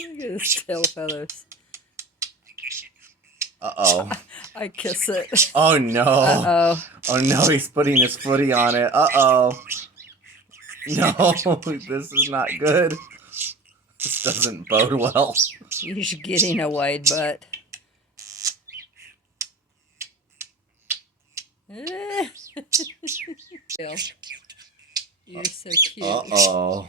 Look at his tail feathers. Uh-oh. I kiss it. Oh, no. Uh-oh. Oh, no, he's putting his footy on it. Uh-oh. No, this is not good. This doesn't bode well. He's getting a wide butt. You're so cute. Uh-oh.